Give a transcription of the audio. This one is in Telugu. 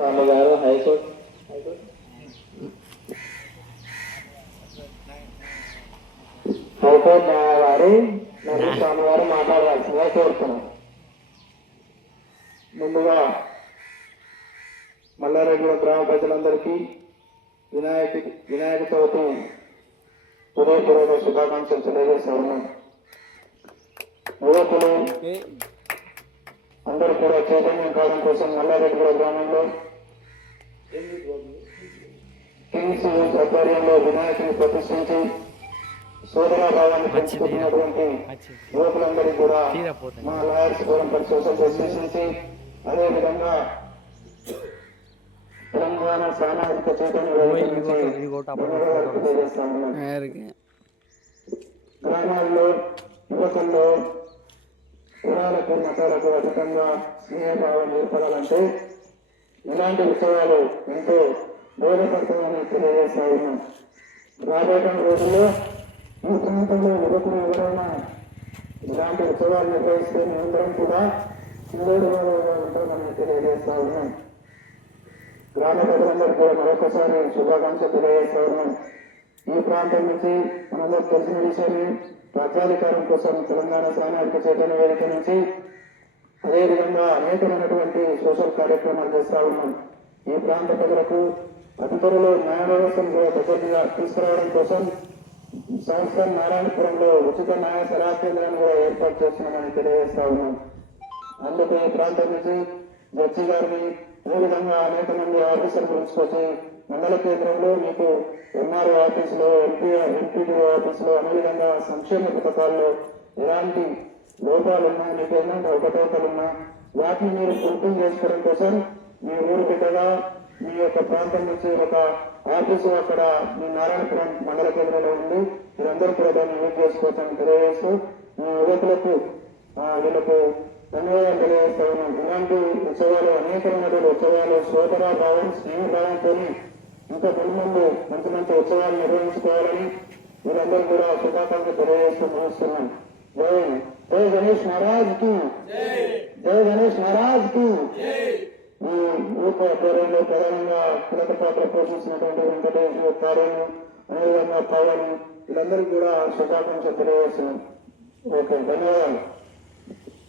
స్వామి గారు హైకోర్టు న్యాయవారు నరేష్ స్వామి గారు మాట్లాడాల్సిందిగా కోరుతున్నాం. ముందుగా మల్లారెడ్డి గ్రామ ప్రజలందరికీ వినాయక చవితి హృదయపూర్వక శుభాకాంక్షలు తెలియజేస్తా ఉన్నాం. యువకులు అందరూ కూడా చైతన్యం కావడం కోసం మల్లారెడ్డి గ్రామంలో కింగ్స్ ఆధ్వర్యంలో వినాయకుని ప్రతిష్ఠించి సోదరాభావాన్ని పెంచుకుంటున్నటువంటి యువకులందరూ కూడా మా లాయర్స్ ఫోరం పరి సోషల్ విశ్లేషించి అదేవిధంగా తెలంగాణ సామాజిక చైతన్య గ్రామాల్లో యువకుల్లో కులాలకు మతాలకు అధికంగా స్నేహభావం ఏర్పడాలంటే ఇలాంటి ఉత్సవాలు ఎంతో దోహదపడతాయని తెలియజేస్తా ఉన్నాం. రాబోయే రోజుల్లో ఈ ప్రాంతంలో యువకులు ఎవరైనా ఇలాంటి ఉత్సవాలు నిర్వహిస్తే మేమందరం కూడా సింగోడుగా ఉంటామని తెలియజేస్తా ఉన్నాం. గ్రామ ప్రజలందరూ కూడా మరొకసారి శుభాకాంక్షలు తెలియజేస్తా ఉన్నాం. ఈ ప్రాంతం నుంచి మనందరూ తెలిసిన విషయమే, రాజ్యాధికారం కోసం తెలంగాణ సామాజిక చైతన్య వేదిక నుంచి అదేవిధంగా అనేకమైనటువంటి సోషల్ కార్యక్రమాలు చేస్తా ఉన్నాం. ఈ ప్రాంత ప్రజలకు అతి త్వరలో న్యాయ వ్యవస్థను కూడా దగ్గరగా తీసుకురావడం కోసం సంవత్సరం నారాయణపురంలో ఉచిత న్యాయ సలహా కేంద్రాన్ని కూడా ఏర్పాటు చేస్తున్నామని తెలియజేస్తా ఉన్నాం. అందుకు ఈ ప్రాంతం నుంచి జడ్జి గారిని అదేవిధంగా అనేక మంది ఆఫీసర్లు తీసుకొచ్చి మండల కేంద్రంలో మీకు ఎంఆర్ఓ ఆఫీసులో ఎంపీడీఓ ఆఫీసులో అదేవిధంగా సంక్షేమ పథకాల్లో ఎలాంటి లోపాలున్నా మీకు ఎలాంటి అవకతవకలున్నా వాటిని మీరు పూర్తి చేసుకోవడం కోసం మీ ఊరు బిడ్డగా మీ యొక్క ప్రాంతం నుంచి ఒక ఆఫీసు అక్కడ మీ నారాయణపురం మండల కేంద్రంలో ఉంది. మీరందరూ కూడా దాన్ని యూజ్ చేసుకోవచ్చని తెలియజేస్తూ మీ యువకులకు వీళ్ళకు ధన్యవాదాలు తెలియజేస్తా ఉన్నాం. ఇలాంటి ఉత్సవాలు అనేకమైనటువంటి ఉత్సవాలు సోదరాభావం స్నేహభావంతో ఇంకా ముందు మంచి మంచి ఉత్సవాలు నిర్వహించుకోవాలని వీరందరూ కూడా శుభాకాంక్షలు తెలియజేస్తూ ముగిస్తున్నాం. జై జై గణేష్ మహారాజ్ కి, జై గణేష్ మహారాజ్ కి. ఈ యూప ఆధ్వర్యంలో ప్రధానంగా కీలక పాత్ర పోషించినటువంటి వెంకటేష్ తారేను అదేవిధంగా పవన్ వీళ్ళందరికీ కూడా శుభాకాంక్షలు తెలియజేస్తున్నాం. ఓకే, ధన్యవాదాలు.